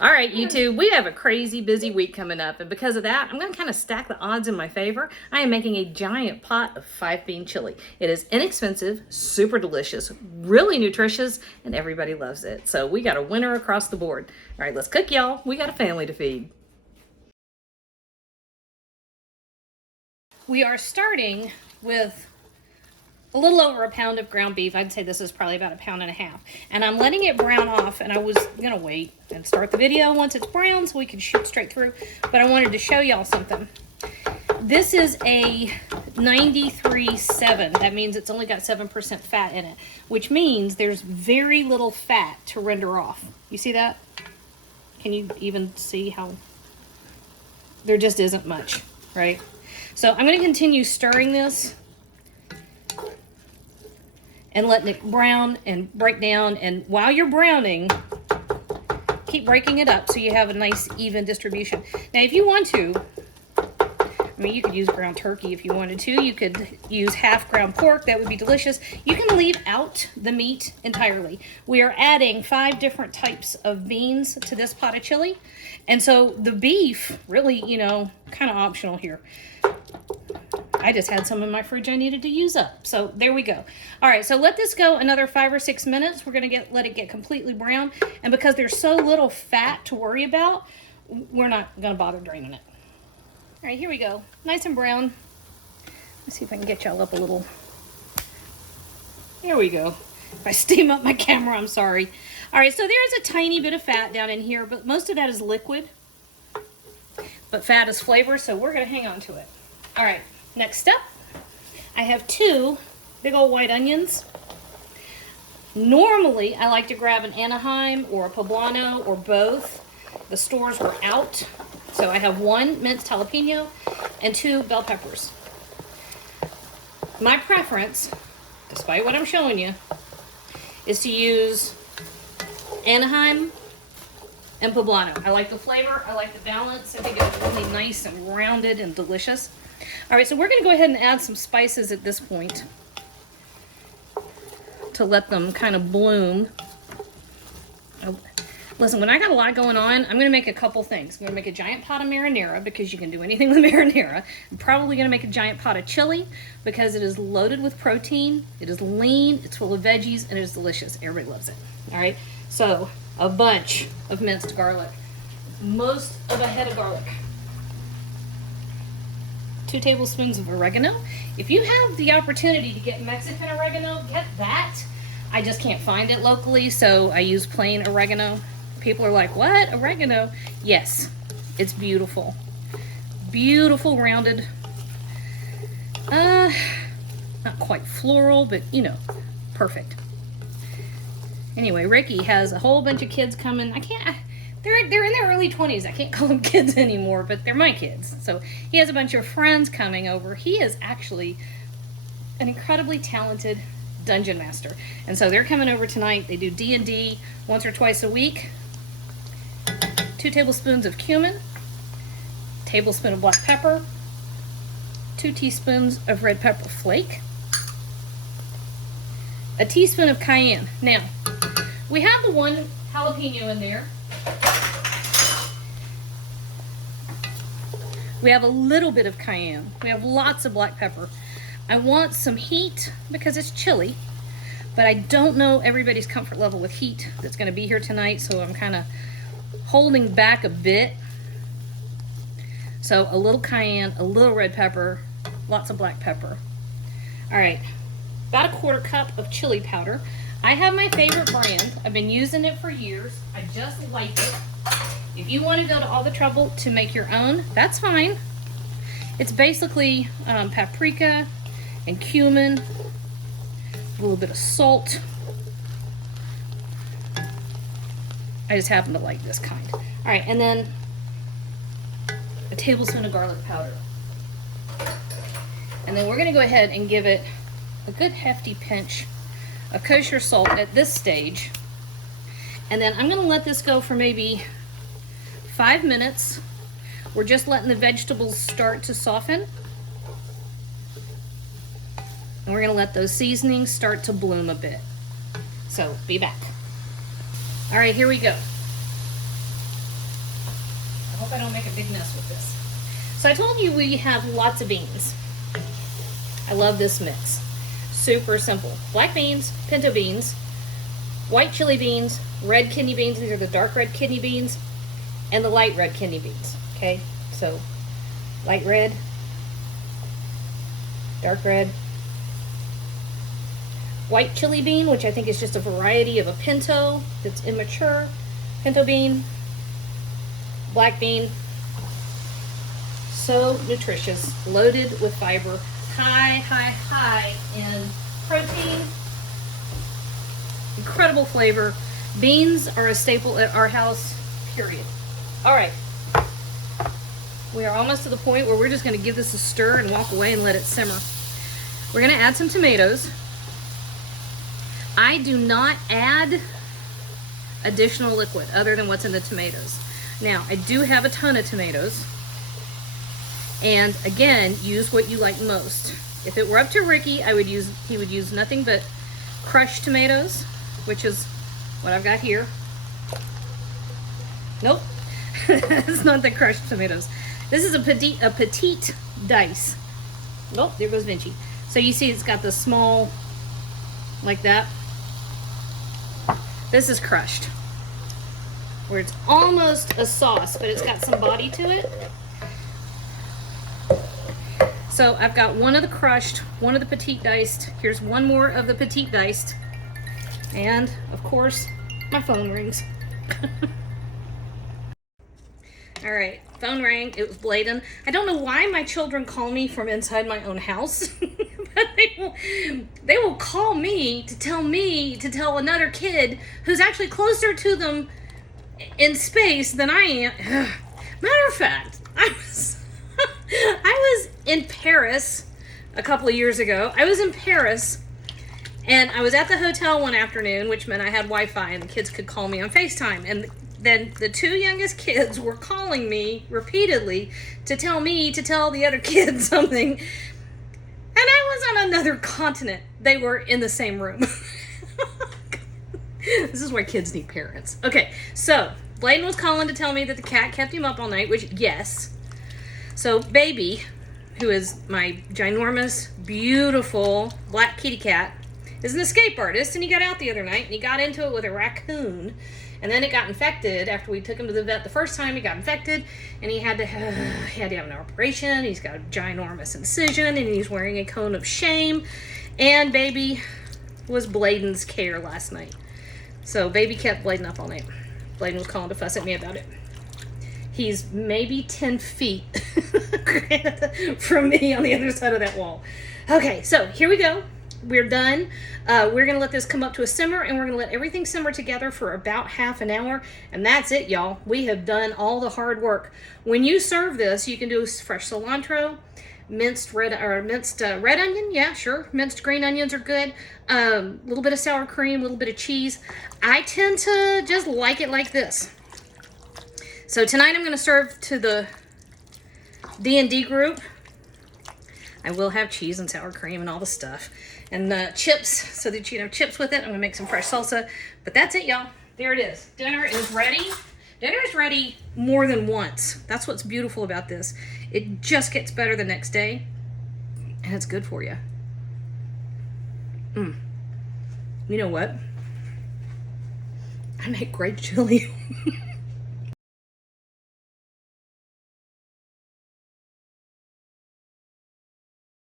All right, YouTube, we have a crazy busy week coming up, and because of that, I'm going to kind of stack the odds in my favor. I am making a giant pot of 5-bean chili. It is inexpensive, super delicious, really nutritious, and everybody loves it. So we got a winner across the board. All right, let's cook, y'all. We got a family to feed. We are starting with a little over a pound of ground beef. I'd say this is probably about 1.5 pounds. And I'm letting it brown off, and I was gonna wait and start the video once it's brown so we can shoot straight through. But I wanted to show y'all something. This is a 93.7. That means it's only got 7% fat in it, which means there's very little fat to render off. You see that? Can you even see how? There just isn't much, right? So I'm gonna continue stirring this and letting it brown and break down. And while you're browning, keep breaking it up so you have a nice even distribution. Now, if you want to, I mean, you could use ground turkey if you wanted to. You could use half ground pork. That would be delicious. You can leave out the meat entirely. We are adding 5 different types of beans to this pot of chili. And so the beef, really, you know, kind of optional here. I just had some in my fridge I needed to use up. So there we go. All right, so let this go another 5 or 6 minutes. We're gonna let it get completely brown. And because there's so little fat to worry about, we're not gonna bother draining it. All right, here we go. Nice and brown. Let's see if I can get y'all up a little. There we go. If I steam up my camera, I'm sorry. All right, so there's a tiny bit of fat down in here, but most of that is liquid. But fat is flavor, so we're gonna hang on to it. All right. Next step, I have 2 big old white onions. Normally, I like to grab an Anaheim or a poblano or both. The stores were out, so I have 1 minced jalapeno and 2 bell peppers. My preference, despite what I'm showing you, is to use Anaheim and poblano. I like the flavor, I like the balance. I think it's really nice and rounded and delicious. All right, so we're gonna go ahead and add some spices at this point to let them kind of bloom. Listen, when I got a lot going on, I'm gonna make a couple things. I'm gonna make a giant pot of marinara because you can do anything with marinara. I'm probably gonna make a giant pot of chili because it is loaded with protein, it is lean, it's full of veggies, and it is delicious. Everybody loves it. All right, so a bunch of minced garlic, most of a head of garlic. 2 tablespoons of oregano. If you have the opportunity to get Mexican oregano, get that. I just can't find it locally, so I use plain oregano. People are like, what? Oregano? Yes, it's beautiful. Beautiful, rounded. Not quite floral, but you know, perfect. Anyway, Ricky has a whole bunch of kids coming. They're in their early 20s. I can't call them kids anymore, but they're my kids. So he has a bunch of friends coming over. He is actually an incredibly talented dungeon master. And so they're coming over tonight. They do D&D once or twice a week. 2 tablespoons of cumin, tablespoon of black pepper, 2 teaspoons of red pepper flake, a teaspoon of cayenne. Now, we have the 1 jalapeno in there. We have a little bit of cayenne. We have lots of black pepper. I want some heat because it's chili, but I don't know everybody's comfort level with heat that's going to be here tonight, so I'm kind of holding back a bit. So a little cayenne, a little red pepper, lots of black pepper. All right, about a 1/4 cup of chili powder. I have my favorite brand. I've been using it for years. I just like it. If you want to go to all the trouble to make your own, that's fine. It's basically paprika and cumin, a little bit of salt. I just happen to like this kind. All right, and then a tablespoon of garlic powder. And then we're gonna go ahead and give it a good hefty pinch of kosher salt at this stage. And then I'm gonna let this go for maybe 5 minutes. We're just letting the vegetables start to soften. And we're gonna let those seasonings start to bloom a bit. So be back. All right, here we go. I hope I don't make a big mess with this. So I told you we have lots of beans. I love this mix. Super simple. Black beans, pinto beans, white chili beans, red kidney beans. These are the dark red kidney beans, and the light red kidney beans. Okay, so light red, dark red, white chili bean, which I think is just a variety of a pinto that's immature, pinto bean, black bean. So nutritious, loaded with fiber, high in protein, incredible flavor. Beans are a staple at our house, period. All right, we are almost to the point where we're just going to give this a stir and walk away and let it simmer. We're going to add some tomatoes. I do not add additional liquid other than what's in the tomatoes. Now, I do have a ton of tomatoes. And again, use what you like most. If it were up to Ricky, he would use nothing but crushed tomatoes, which is what I've got here. Nope, it's not the crushed tomatoes. This is a petite dice. Nope, there goes Vinci. So you see it's got the small, like that. This is crushed, where it's almost a sauce, but it's got some body to it. So I've got one of the crushed, one of the petite diced. Here's one more of the petite diced. And of course, my phone rings. All right, phone rang. It was Bladen. I don't know why my children call me from inside my own house, but they will call me to tell another kid who's actually closer to them in space than I am. Matter of fact, I was in Paris a couple of years ago. I was in Paris, and I was at the hotel one afternoon, which meant I had Wi-Fi and the kids could call me on FaceTime. And then the two youngest kids were calling me repeatedly to tell the other kids something. And I was on another continent. They were in the same room. This is why kids need parents. Okay, so Bladen was calling to tell me that the cat kept him up all night, which, yes. So Baby, who is my ginormous, beautiful black kitty cat, is an escape artist, and he got out the other night, and he got into it with a raccoon, and then it got infected. After we took him to the vet the first time, he got infected, and he had to have an operation. He's got a ginormous incision, and he's wearing a cone of shame, and Baby was Bladen's care last night. So Baby kept Bladen up all night. Bladen was calling to fuss at me about it. He's maybe 10 feet from me on the other side of that wall. Okay, so here we go. We're done. We're going to let this come up to a simmer, and we're going to let everything simmer together for about half an hour, and that's it, y'all. We have done all the hard work. When you serve this, you can do fresh cilantro, minced red onion. Yeah, sure. Minced green onions are good. A little bit of sour cream, a little bit of cheese. I tend to just like it like this. So tonight I'm going to serve to the D&D group. I will have cheese and sour cream and all the stuff. And chips, so that you have chips with it. I'm going to make some fresh salsa. But that's it, y'all. There it is. Dinner is ready. Dinner is ready more than once. That's what's beautiful about this. It just gets better the next day. And it's good for you. You know what? I make great chili.